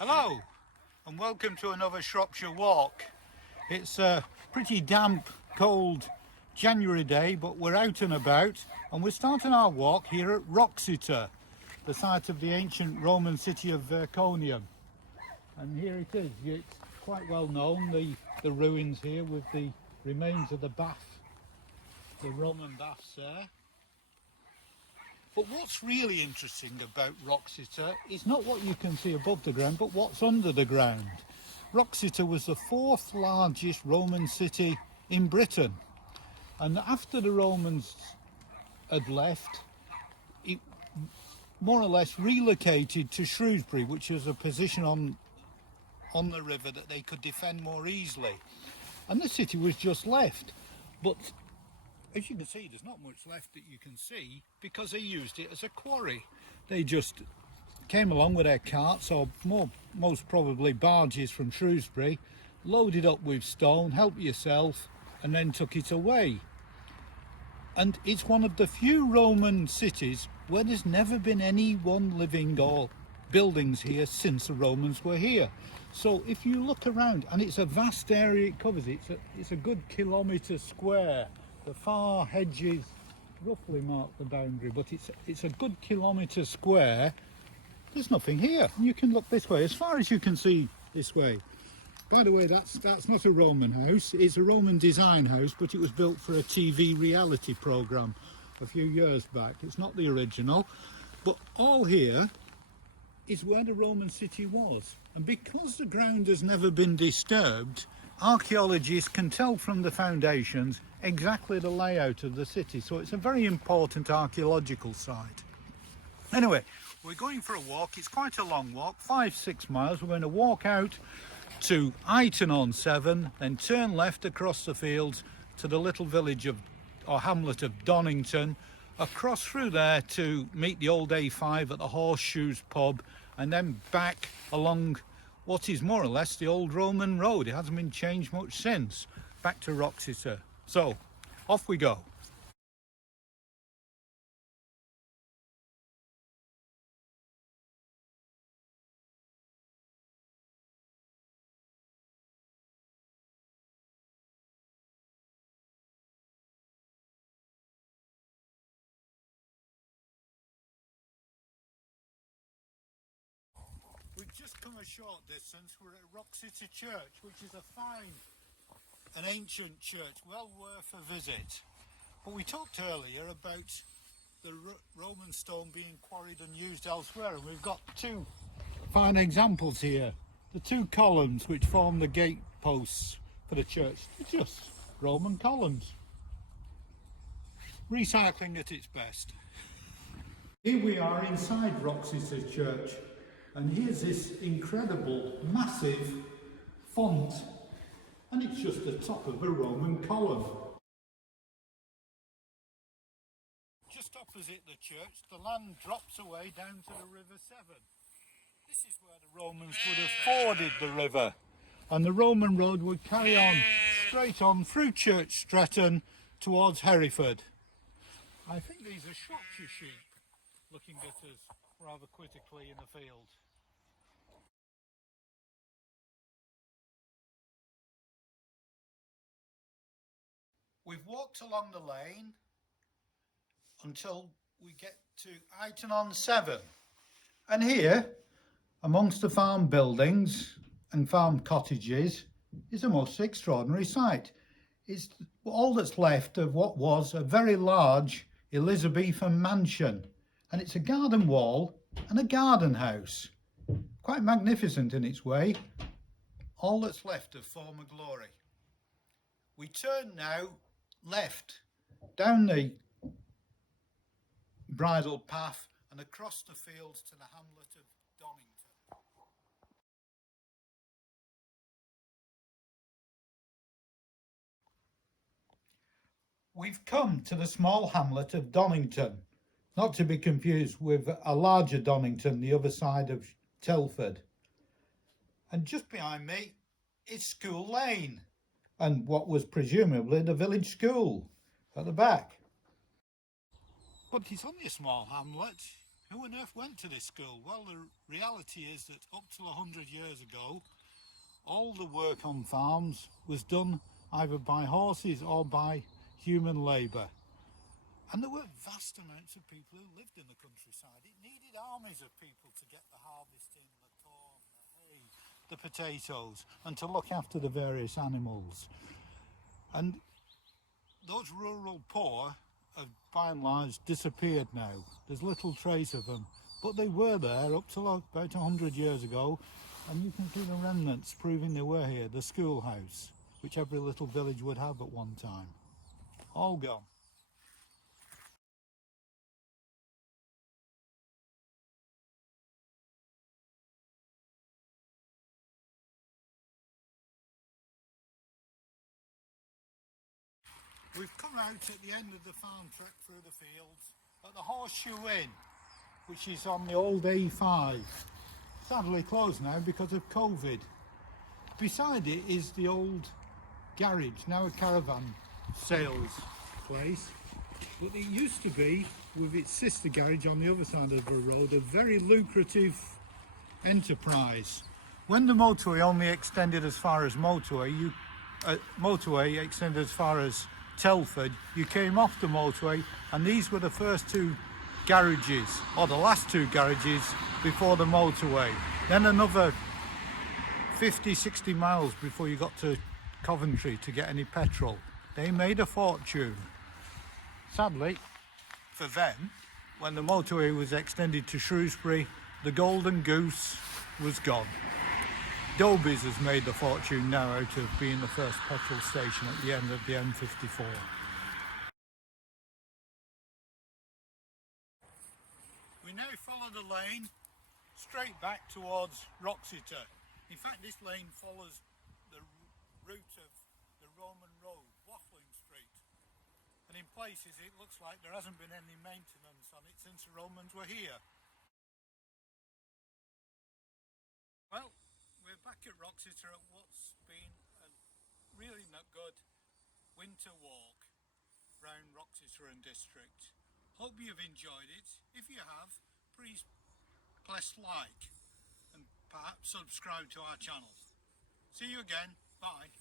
Hello and welcome to another Shropshire Walk. It's a pretty damp, cold January day, but we're out and about and we're starting our walk here at Wroxeter, the site of the ancient Roman city of Iconium. And here it is. It's quite well known, the ruins here with the remains of the bath, the Roman baths there. But what's really interesting about Wroxeter is not what you can see above the ground, but what's under the ground. Wroxeter was the fourth largest Roman city in Britain. And after the Romans had left, it more or less relocated to Shrewsbury, which was a position on the river that they could defend more easily. And the city was just left. But as you can see, there's not much left that you can see because they used it as a quarry. They just came along with their carts, or most probably barges from Shrewsbury, loaded up with stone, help yourself, and then took it away. And it's one of the few Roman cities where there's never been anyone living or buildings here since the Romans were here. So if you look around, and it's a vast area it covers, it's a good kilometre square. The far hedges roughly mark the boundary, but it's a good kilometre square. There's nothing here. You can look this way, as far as you can see this way. By the way, that's not a Roman house. It's a Roman design house, but it was built for a TV reality programme a few years back. It's not the original, but all here is where the Roman city was. And because the ground has never been disturbed, archaeologists can tell from the foundations exactly the layout of the city. So it's a very important archaeological site. Anyway, we're going for a walk. It's quite a long walk, 5-6 miles. We're going to walk out to Eyton on Severn, then turn left across the fields to the little village of, or hamlet of Donnington, across through there to meet the old A5 at the Horseshoes pub, and then back along what is more or less the old Roman road. It hasn't been changed much since. Back to Wroxeter. So, off we go. We've just come a short distance. We're at Wroxeter Church, which is a fine and ancient church, well worth a visit. But we talked earlier about the Roman stone being quarried and used elsewhere, and we've got two fine examples here. The two columns which form the gate posts for the church, they're just Roman columns. Recycling at its best. Here we are inside Wroxeter Church, and here's this incredible, massive font, and it's just the top of a Roman column. Just opposite the church, the land drops away down to the River Severn. This is where the Romans would have forded the river, and the Roman road would carry on straight on through Church Stretton towards Hereford. I think these are Shropshire sheep looking at us rather critically in the field. We've walked along the lane until we get to Eyton on Severn, and here, amongst the farm buildings and farm cottages, is a most extraordinary sight. It's all that's left of what was a very large Elizabethan mansion, and it's a garden wall and a garden house, quite magnificent in its way, all that's left of former glory. We turn now left down the bridle path and across the fields to the hamlet of Donnington. We've come to the small hamlet of Donnington, not to be confused with a larger Donnington the other side of Telford. And just behind me is School Lane, and what was presumably the village school at the back. But it's only a small hamlet. Who on earth went to this school? Well, the reality is that up till 100 years ago, all the work on farms was done either by horses or by human labour. And there were vast amounts of people who lived in the countryside. It needed armies of people to get the harvest in, the corn, the hay, the potatoes, and to look after the various animals. And those rural poor have by and large disappeared now. There's little trace of them, but they were there up till about 100 years ago, and you can see the remnants proving they were here. The schoolhouse, which every little village would have at one time, all gone. We've come out at the end of the farm trek through the fields at the Horseshoe Inn, which is on the old A5. Sadly closed now because of COVID. Beside it is the old garage, now a caravan sales place. But it used to be, with its sister garage on the other side of the road, a very lucrative enterprise. When the motorway only extended as far as motorway extended as far as Telford, you came off the motorway, and these were the first two garages, or the last two garages before the motorway. Then another 50-60 miles before you got to Coventry to get any petrol. They made a fortune. Sadly for them, when the motorway was extended to Shrewsbury, the golden goose was gone. Dobies has made the fortune now out of being the first petrol station at the end of the M54. We now follow the lane straight back towards Wroxeter. In fact, this lane follows the route of the Roman road, Watling Street. And in places it looks like there hasn't been any maintenance on it since the Romans were here. Well, we're back at Wroxeter at what's been a really not good winter walk round Wroxeter and district. Hope you've enjoyed it. If you have, please press like and perhaps subscribe to our channel. See you again. Bye.